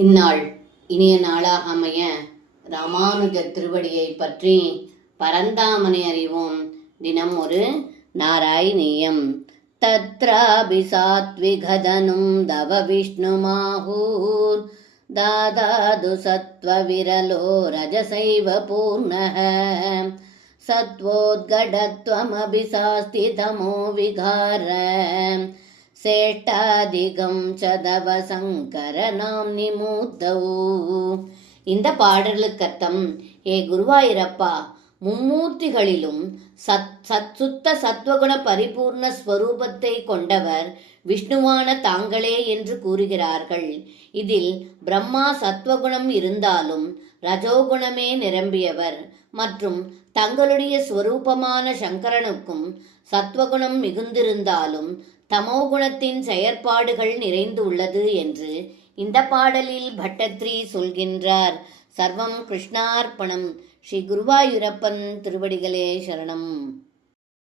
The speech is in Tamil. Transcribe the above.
இந்நாள் இனிய நாளாக அமைய ராமானுஜ திருவடியை பற்றி பரந்தாமனை அறிவோம். தினம் ஒரு நாராயணீயம். தத்ராபி சாத்விகதனும் தவ விஷ்ணுமாஹூர் தாதாது சத்வ விரலோ ரஜசைவ பூர்ணஹ சத்வோத்கடத்வமபி சாஸ்தி தமோ விகார சேட்டாதிகம் சதவ சங்கர நாம் நிமூத்தவு. இந்த பாடலுக்கர்த்தம், ஏ குருவாயிரப்பா, மும்மூர்த்திகளிலும் சுத்த சத்வகுண பரிபூர்ண ஸ்வரூபத்தை கொண்டவர் விஷ்ணுவான தாங்களே என்று கூறுகிறார்கள். இதில் பிரம்மா சத்வகுணம் இருந்தாலும் ரஜோகுணமே நிரம்பியவர் மற்றும் தங்களுடைய ஸ்வரூபமான சங்கரனுக்கும் சத்வகுணம் மிகுந்திருந்தாலும் தமோகுணத்தின் செயற்பாடுகள் நிறைந்துள்ளது என்று இந்த பாடலில் பட்டத்ரி சொல்கின்றார். சர்வம் கிருஷ்ணார்ப்பணம். ஸ்ரீ குருவாயூரப்பன் திருவடிகளே சரணம்.